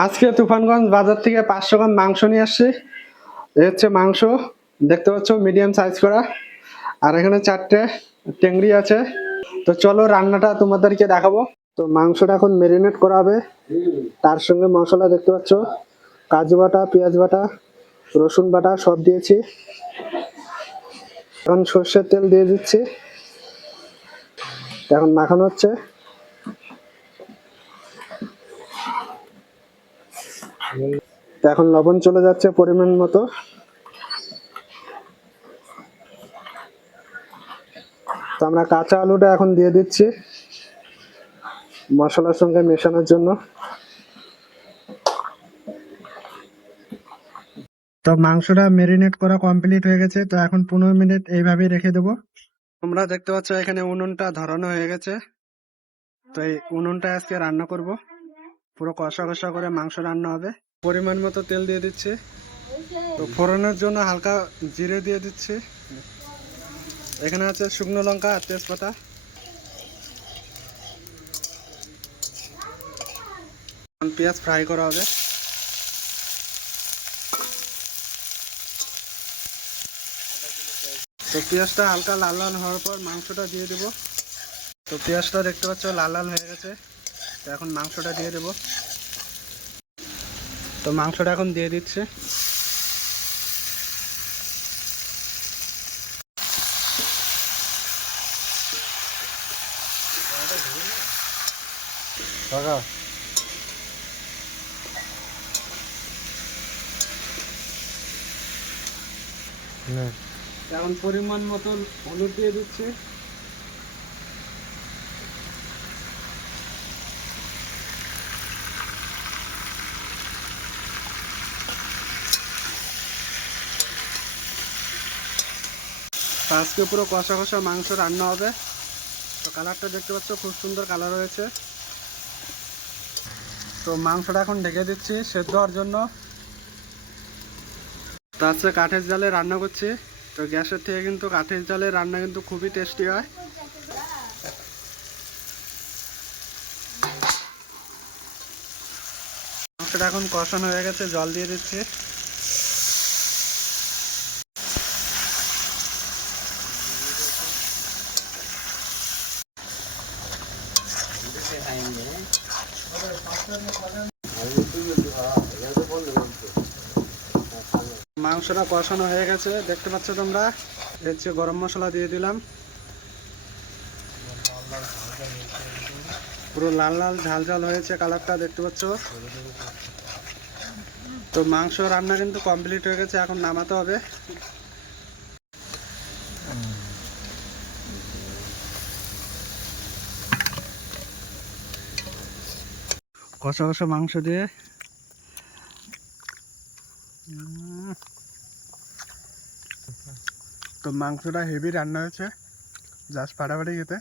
আজকে তুফানগঞ্জ বাজার থেকে 500 গ্রাম মাংস নিয়ে আসছি। এই হচ্ছে মাংস, দেখতে পাচ্ছ মিডিয়াম সাইজ করা। আর এখানে 4টে টেংরি আছে। তো চলো রান্নাটা তোমাদেরকে দেখাবো। তো মাংসটা এখন ম্যারিনেট করা হবে। তার সঙ্গে মশলা দেখতে পাচ্ছ, কাজু বাটা, পেঁয়াজ বাটা, রসুন বাটা সব দিয়েছি। এখন সর্ষের তেল দিয়ে দিচ্ছি, এখন মাখানো হচ্ছে। তো এখন লবণ চলে যাচ্ছে পরিমাণ মতো। তো আমরা কাঁচা আলুটা এখন দিয়ে দিচ্ছি মশলার সঙ্গে মেশানোর জন্য। তো মাংসটা ম্যারিনেট করা কমপ্লিট হয়ে গেছে। তো এখন 15 মিনিট এইভাবেই রেখে দেবো। তোমরা দেখতে পাচ্ছ এখানে উনুনটা ধরানো হয়ে গেছে। তো এই উনুনটা আজকে রান্না করব, পুরো কষা কষা করে মাংস রান্না হবে। পরিমাণ মতো তেল দিয়ে দিচ্ছি। তো ফোড়নের জন্য হালকা জিরে দিয়ে দিচ্ছি। এখানে আছে শুকনো লঙ্কা আর তেজপাতা। পেঁয়াজ ফ্রাই করা হবে। তো পেঁয়াজটা হালকা লাল লাল হওয়ার পর মাংসটা দিয়ে দেবো। তো পেঁয়াজটা দেখতে পাচ্ছ লাল লাল হয়ে গেছে। তো এখন মাংসটা দিয়ে দেবো। তো মাংসটা এখন দিয়ে দিচ্ছে। এখন পরিমাণ মতন হলুদ দিয়ে দিচ্ছি। আজকে পুরো কষা কষা মাংস রান্না হবে। তো কালারটা দেখতে পাচ্ছ খুব সুন্দর কালার হয়েছে। তো মাংসটা এখন ঢেকে দিচ্ছি সেদ্ধ হওয়ার জন্য। তো আজকে কাঠের জালে রান্না করছি। তো গ্যাসের থেকে কিন্তু কাঠের জালে রান্না কিন্তু খুবই টেস্টি হয়। মাংসটা এখন কষানো হয়ে গেছে, জল দিয়ে দিচ্ছি। মাংসটা কষানো হয়ে গেছে, দেখতে পাচ্ছ তোমরা। হচ্ছে গরম মশলা দিয়ে দিলাম। পুরো লাল লাল ঝাল ঝাল হয়েছে, কালারটা দেখতে পাচ্ছ। তো মাংস রান্না কিন্তু কমপ্লিট হয়ে গেছে, এখন নামাতে হবে। কষা কষা মাংস দিয়ে তো মাংসটা হেভি রান্না হয়েছে, জাস্ট ফাটাফাটি খেতে।